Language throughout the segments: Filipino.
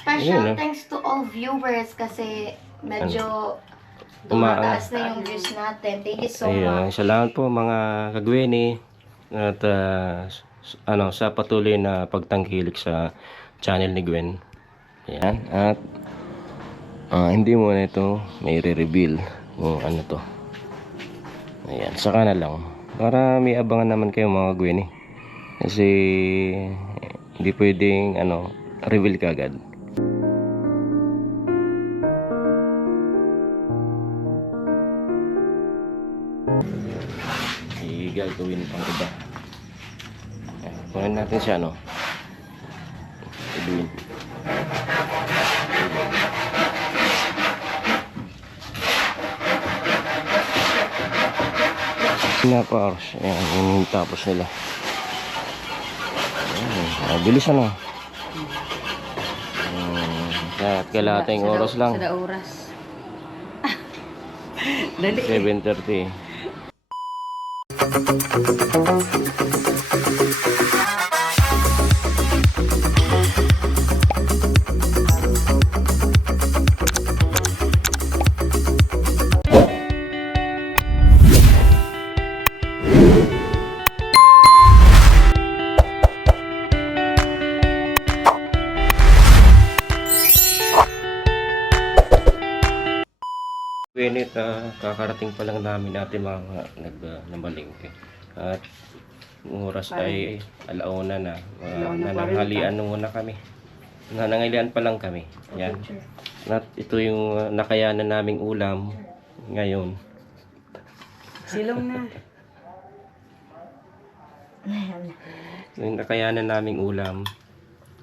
Special Ayun, thanks to all viewers kasi medyo Umaangat. tumataas na yung views natin. Thank you so Ayun, much. salamat po mga kagwini at sa patuloy na pagtangkilik sa channel ni Gwen. Ayan, at hindi mo na ito may re-reveal kung ano to. Ayan, saka na lang para may abangan naman kayo mga Gwen kasi hindi pwedeng reveal ka agad. Gagawin pang iba. Kunin natin siya Edwin. Pinapars. Ayan, yung tapos nila. Ayan, bilis at kailangan oras lang. Sada oras. Dali. 7:30. Pinit, kakarating pa lang namin natin mga nagmalingke. At oras ay alauna na. Nananghalian muna kami. Nananghalian pa lang kami. Yan. At ito yung nakayanan naming ulam ngayon. Silong na. Yung nakayanan naming ulam,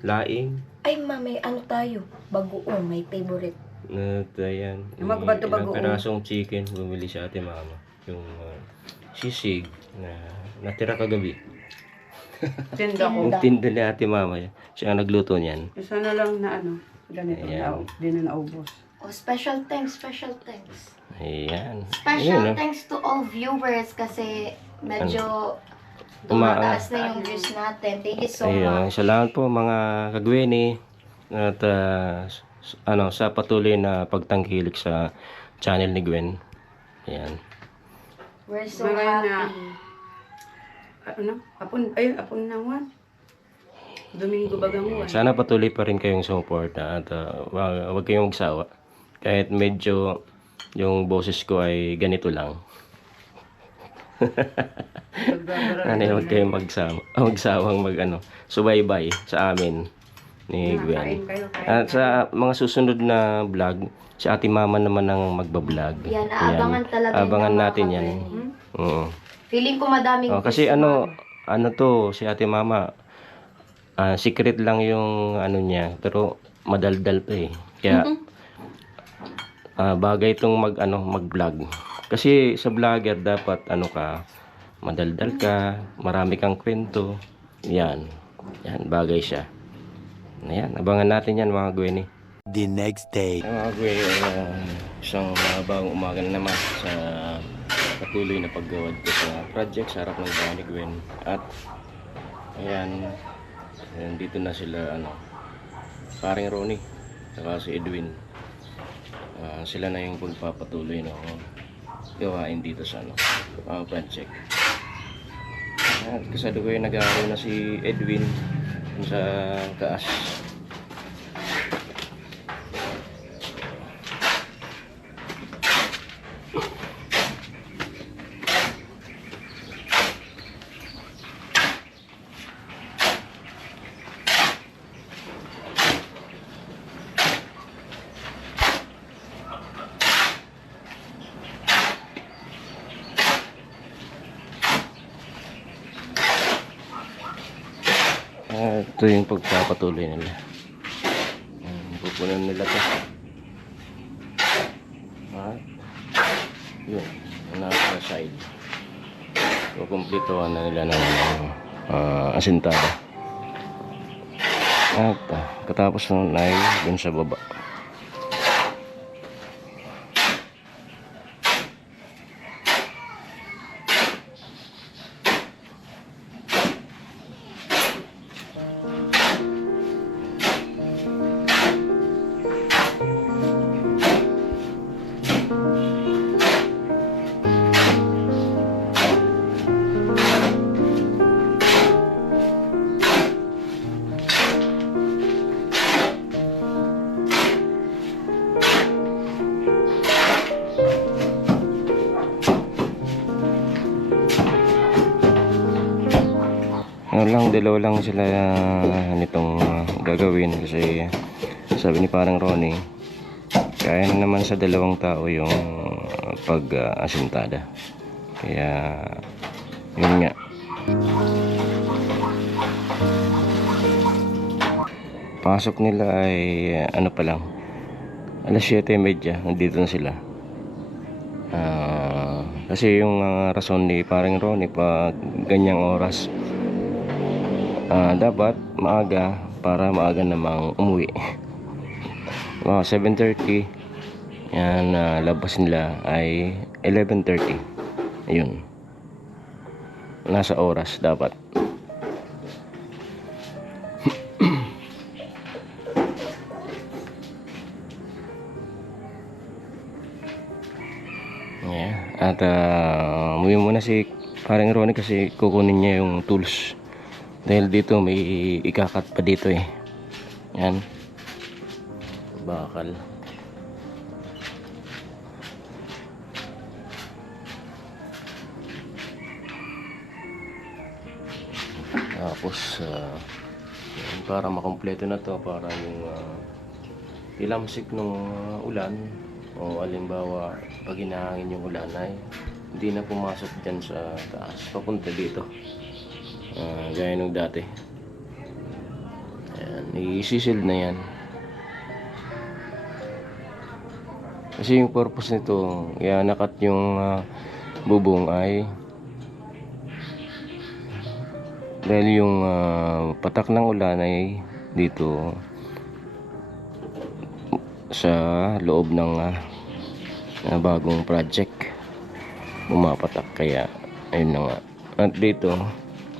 laing. Ay, mami, ano tayo? Bagoong, may favorite. At ayan, Magbato ilang bagoong. perasong chicken bumili sa ate mama. Yung sisig na natira kagabi. Tinda ko. Yung tinda ni ate mama, siya ang nagluto niyan. Isa na lang na ganito Ayan. na, di na naubos. Oh, special thanks, special thanks. Ayan. Special Ayun, thanks to all viewers kasi medyo Umaangat. tumataas na yung views natin. Thank you so Ayun, much. salamat po mga kagwini at sa patuloy na pagtangkilik sa channel ni Gwen. Ayan. We're so Mga happy. Apon na wan. Domingo bagang wan. Sana patuloy pa rin kayong sumuporta at wag kayong magsawa. Kahit medyo yung boses ko ay ganito lang. Huwag kayong magsawang subaybay sa amin ni Gwen. At sa mga susunod na vlog, si ate mama naman ang magbablog. Yan, aabangan talaga yun Abangan ng mga natin yan. kapatid. Oo. Feeling ko madaming Kasi views. to, si ate mama, secret lang yung niya, pero madaldal pa eh. Kaya, bagay itong mag-vlog. Kasi sa vlogger dapat madaldal ka, marami kang kwento. Yan. Yan, bagay siya. Ayan, abangan natin yan mga Gwen. The next day. Mga Gwen, isang bagong umaga na naman sa patuloy na paggawad ko sa project sa harap ng bahay ni Gwen. At ayan, dito na sila paring Ronnie saka si Edwin. Sila na yung pagpapatuloy ng gawain dito sa project. At kasalukuyan nag-aaral na si Edwin sa taas. Ito yung pagpapatuloy nila. Pupunan nila ito. Yun, nasa side. Kukumplituhan na nila ng asintada. At katapos ng ay dun sa baba. dalawa lang sila nitong gagawin kasi sabi ni parang Ronnie, kaya na naman sa dalawang tao yung pag-asintada. Kaya yun nga. Pasok nila ay ano pa lang, alas 7:30 nandito na sila. Kasi yung rason ni parang Ronnie pag ganyang oras, dapat maaga para maaga namang umuwi. 7:30 yan, labas nila ay 11:30. Ayun, nasa oras dapat. Yeah. At umuwi muna si parang Ronnie kasi kukunin niya yung tools dahil dito may ikakat pa dito eh. Yan, bakal. Tapos yan, para makompleto na to, para yung ilamsik ng ulan o alimbawa pag hinahangin yung ulan ay hindi na pumasok dyan sa taas, papunta dito, gaya nung dati. Ayan, i-sealed na yan kasi yung purpose nito, kaya nakat yung bubong ay dahil yung patak ng ulan ay dito sa loob ng bagong project bumapatak, kaya ayun na nga. At dito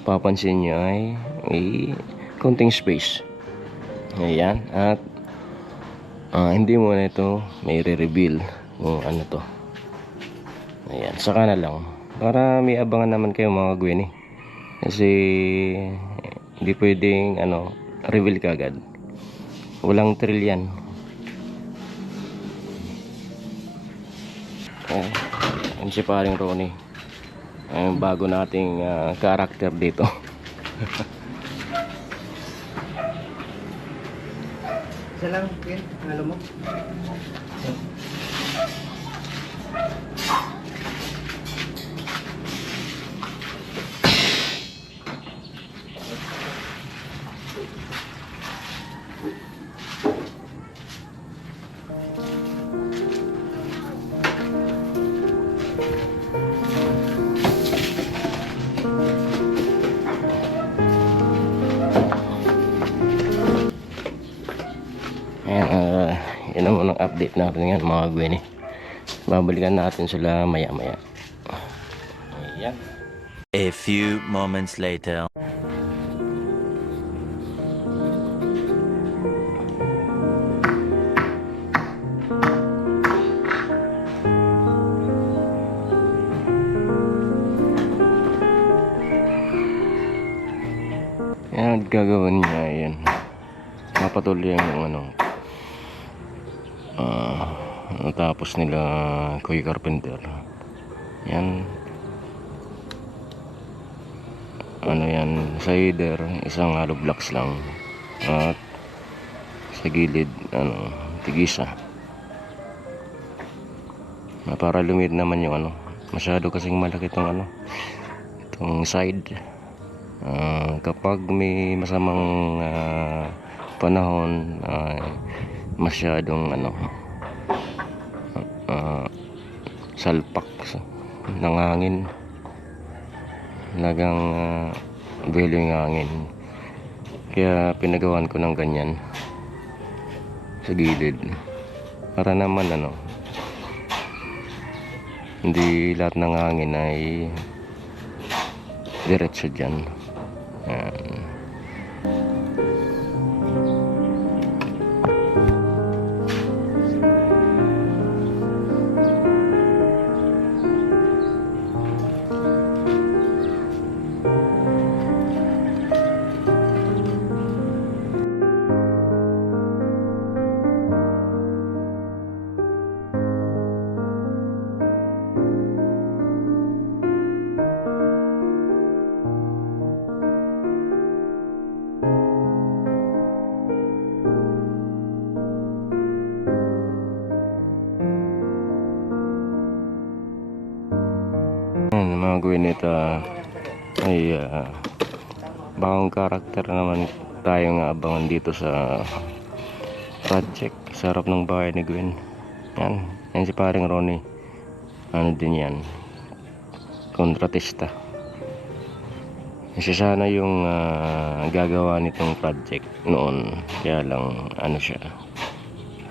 papansin nyo ay may konting space. Ayan, at hindi mo na ito may re-reveal kung ano to. Ayan, saka na lang para may abangan naman kayo mga Gwenny, kasi hindi pwedeng reveal kagad, walang thrill yan. Yan si paring Ronnie, ang bago nating character dito. Isa lang, Queen. Halo mo. Ayan, yun ang unang update natin yan mga Gwenny. Babalikan natin sila maya maya. Ayan. A few moments later. Ayan, gagawin niya yan. Mapatuloy yung natapos nila Kuya Carpenter. Yan, yan, sa header isang hollow blocks lang, at sa gilid tigisa, para lumid naman yung masyado kasing malaki itong itong side. Kapag may masamang panahon, masyadong salpak ng hangin, lagang belo yung hangin, kaya pinagawan ko ng ganyan sa gilid para naman hindi lahat ng hangin ay diretso dyan. Ayan. Ayan, mga gwinita ay bagong karakter naman tayo nga abangan dito sa project sa harap ng bahay ni Gwen. Yan si paring Ronnie. Ano din yan, kontratista. Siya sana yung gagawa nitong project noon, kaya lang ano siya,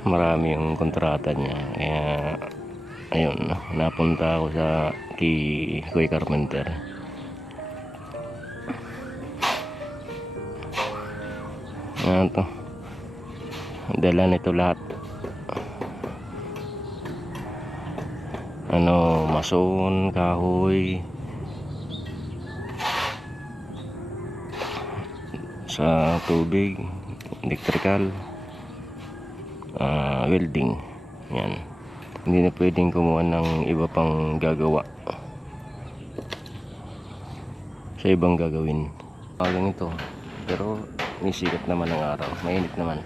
marami yung kontrata niya, kaya ayun, napunta ako sa Kuya Carpenter. Ano to, dala nito lahat, ano, mason, kahoy, sa tubig, electrical, welding. Yan, hindi na pwedeng kumuha ng iba pang gagawa sa ibang gagawin. Hanggang ito, pero may sikat naman ng araw, mainit naman.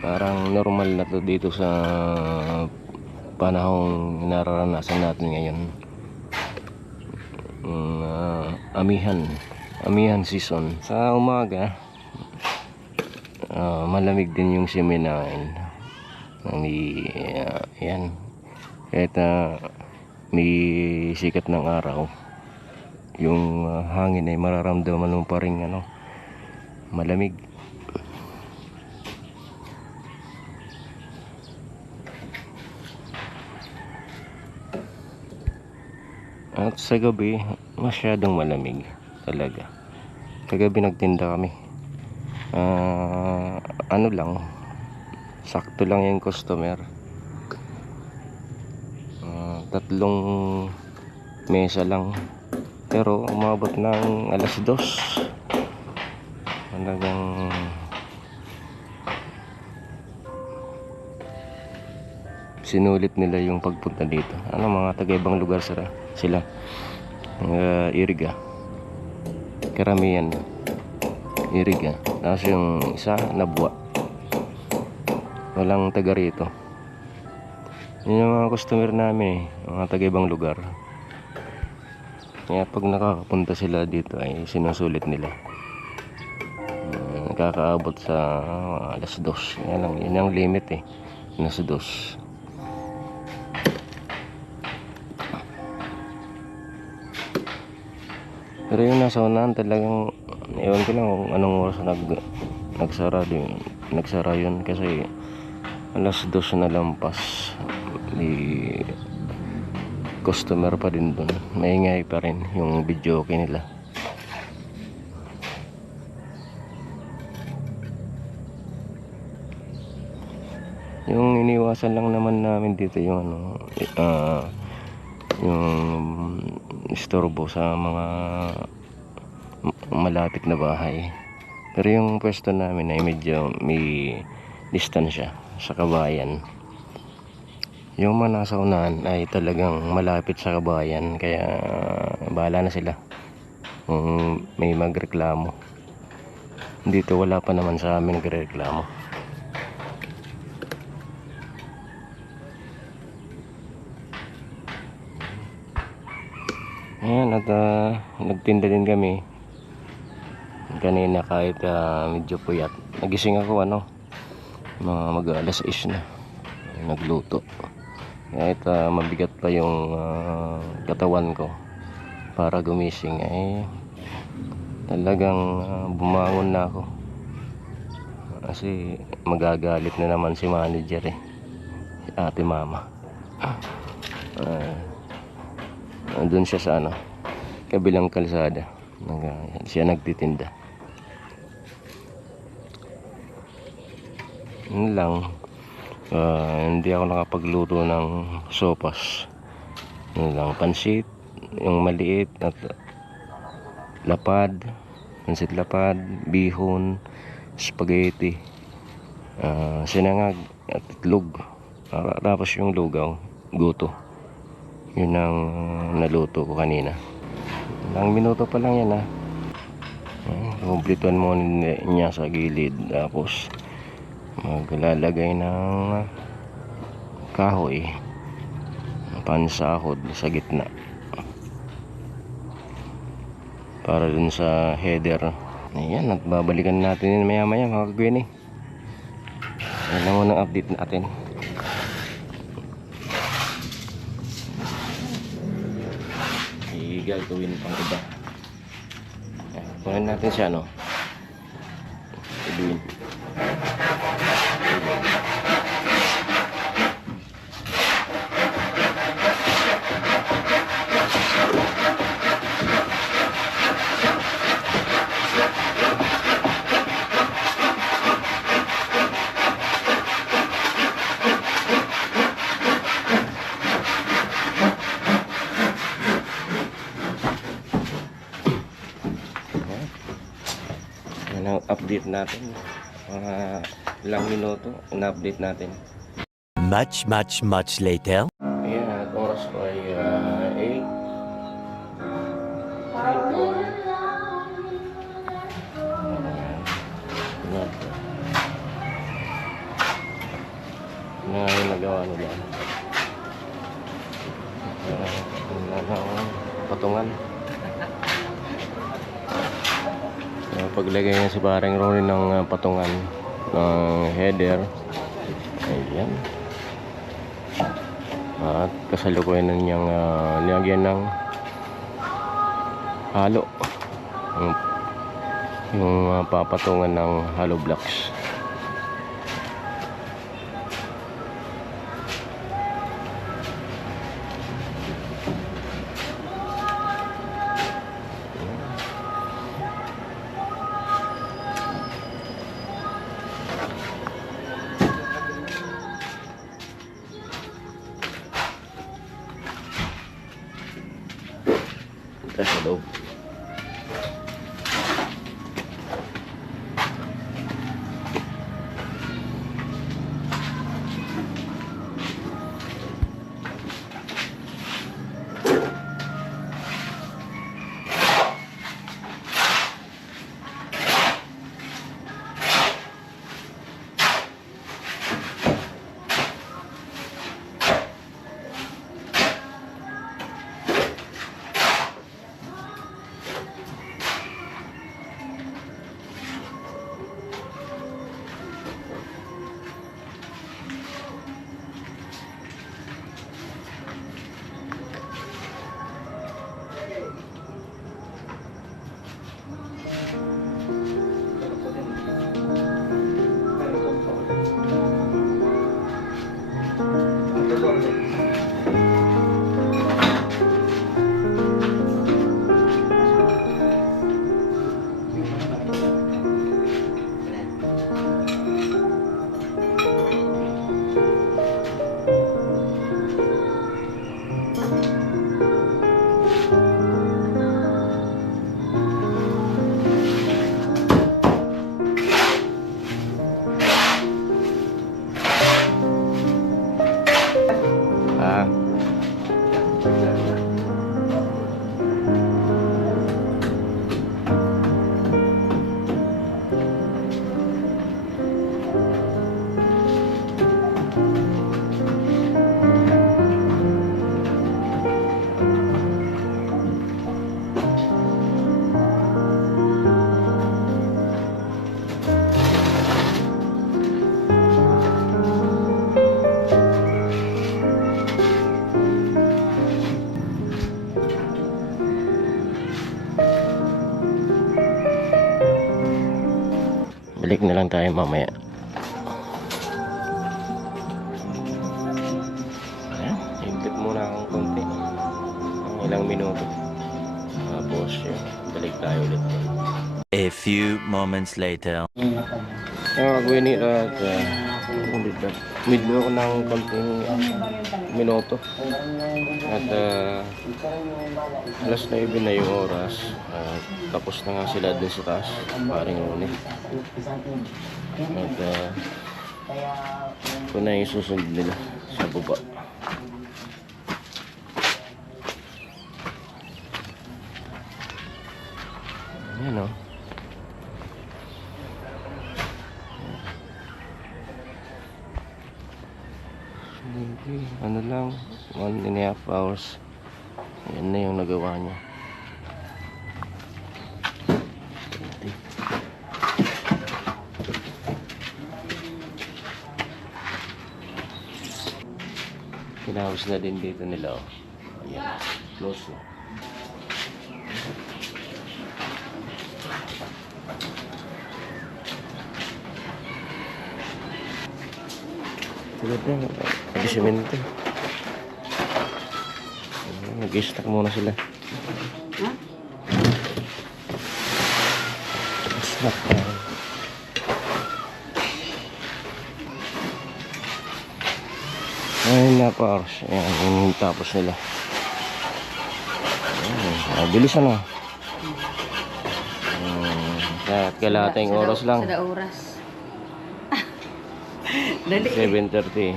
Parang normal na to dito sa panahong nararanasan natin ngayon. Amihan season. Sa umaga, malamig din yung siminain. Yan. Kahit may sikat ng araw, yung hangin ay mararamdaman mo pa rin malamig. At sa gabi, masyadong malamig talaga. Kagabi nagtinda kami. Ano lang, sakto lang yung customer. 3 mesa lang. Pero umabot ng 2:00. Talagang sinulit nila yung pagpunta dito. Mga taga-ibang lugar sila. Iriga. Karamihan Iriga. Tapos yung isa Nabwa. Walang taga rito. Yun yung mga customer namin, mga taga-ibang lugar. Kaya pag nakakapunta sila dito ay sinusulit nila. Nakakaabot sa 2:00. Yan ang limit 2:00. Pero yung nasa unahan talagang, ewan ko lang kung anong oras nagsara yun kasi 2:00 na lampas. May customer pa din dun, maingay pa rin yung video okay nila. Yung iniwasan lang naman namin dito yung yung istorbo sa mga malapit na bahay. Pero yung pwesto namin ay medyo may distansya sa kabayan. Yung mga nasa unahan ay talagang malapit sa kabayan, kaya bahala na sila kung may magreklamo. Dito wala pa naman sa amin nagreklamo. Ayan, at nagtinda din kami kanina kahit medyo puyat. Nagising ako mga mag-6 na, nagluto. Kahit mabigat pa yung katawan ko para gumising, talagang bumangon na ako kasi magagalit na naman si manager si Ate Mama. Doon siya sa kabilang kalsada, siya nagtitinda. Yun lang, hindi ako nakapagluto ng sopas. Yun lang, pansit yung maliit at lapad, pansit lapad, bihon, spaghetti, sinangag at itlog. Tapos yung lugaw, guto. Yun ang naluto ko kanina. Ilang minuto pa lang yan kumplituan mo niya sa gilid, tapos maglalagay ng kahoy. pansahod sa gitna para dun sa header. Ayan, at babalikan natin yun maya maya mga kagwini. Ayan lang muna ang update natin. Gagawin pang iba. Ayan, kunin natin siya, no? Ibuin. Yan ang update natin. Mga ilang minuto na-update natin. Much later. Ayan, at oras ko ay 8. Ano nga yung nagawa nila? Patungan. Paglagay niya si parang Ronnie ng patungan ng header. Ayan. At kasalukuyan na niyang nilagyan ng halo. Yung papatungan ng hollow blocks. Sa loob. Balik na lang tayo mamaya. Ayan, higpit muna akong konti. Ilang minuto. Tapos yun, balik tayo ulit. A few moments later. Gagawin at mid mo ako ng konting minuto. At alas 9 na yung oras. Tapos na nga sila dun sa taas. Paring Ronnie. At ito na yung susunod nila sa baba. Ayan o. Hindi, ano lang, 1.5 hours. Yan na yung nagawa niya. Hinahos na din dito nila, oh. Ayan, close na. Tulad na, nag-simento. Nag-stack muna sila. Ha? Stack na. Ay, napars. Ayan, yung tapos nila. Ayan, bilis ano. Kailangan oras lang. Sada oras. Dali. 7:30.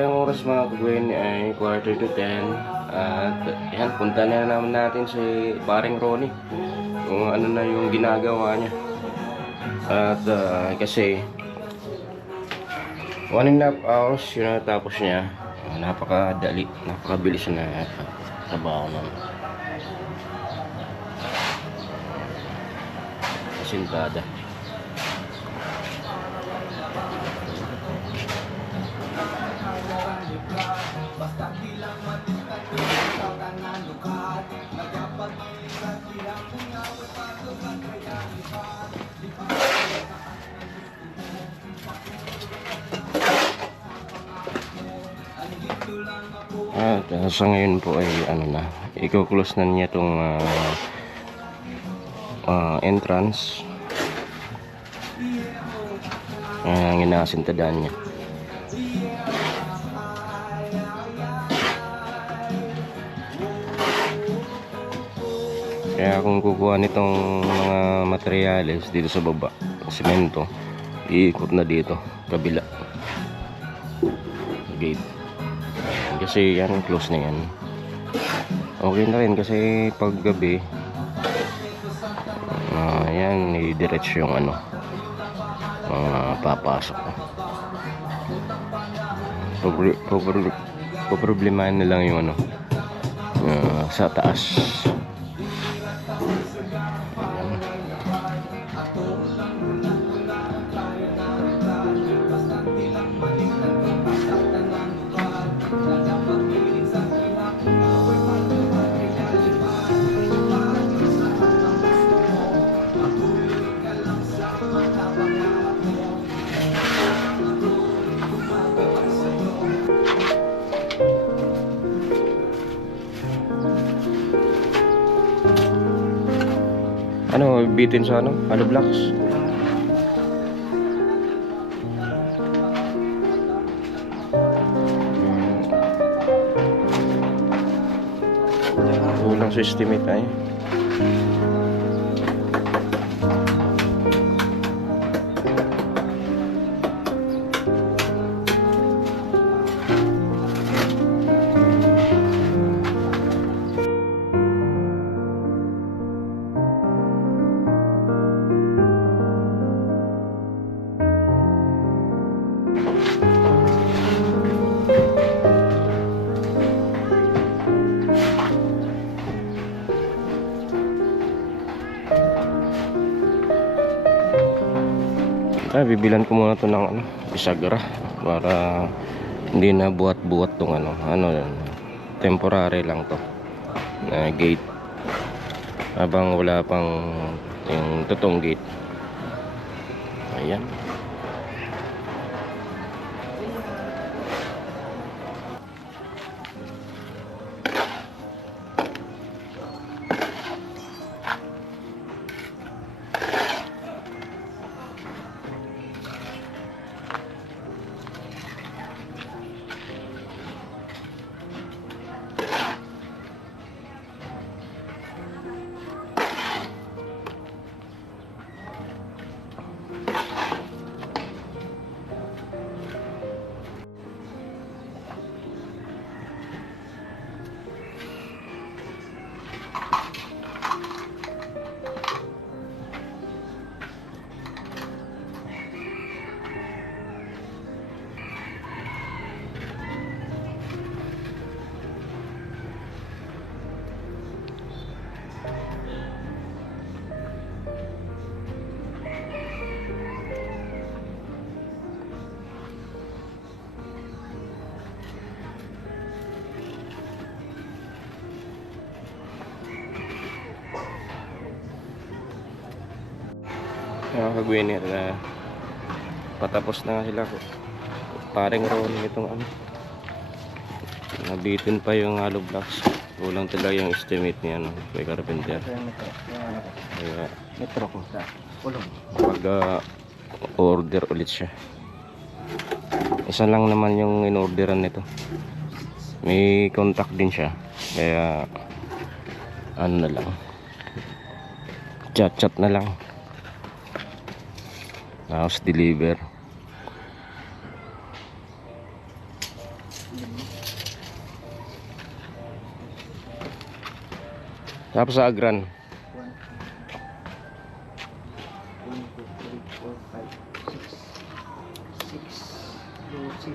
Ang oras mga kagawin ay 9:45. At yan, punta na naman natin si paring Ronnie kung ano na yung ginagawa niya. At kasi 1.5 hours yun na tapos niya. Napakadali, napakabilis na trabaho naman. Kasintada. At sa ngayon po ay ano na, i-close na niya itong entrance. Ang inasintadan niya. Kaya kung kukuha nitong mga materyales dito sa baba, semento, iikot na dito, kabila. Gate. Kasi yan, close na yan. Okay na rin kasi pag gabi, yan, i-diretso yung ano, papasok. Poproblemahin na lang yung ano, sa taas. Ano, bitin sa ano? Hollow blocks. Kulang sa estimate ay. Bibilan ko muna to ng ano, bisagra para hindi na buhat-buhat tong ano, temporary lang to na gate habang wala pang yung totoong gate. Ayan. kagwiner na patapos na nga sila. Parang rolling itong ano. Nabitin pa yung hollow blocks. Kulang talaga yung estimate niya, no, kay carpenter. Kaya Metro ko sa kulong. pag order ulit siya. Isa lang naman yung in-orderan nito. May contact din siya. Kaya ano na lang. Chat na lang. Tapos deliver. Tapos sa Agran. 1, 2, 3, 4, 5, 6. 6.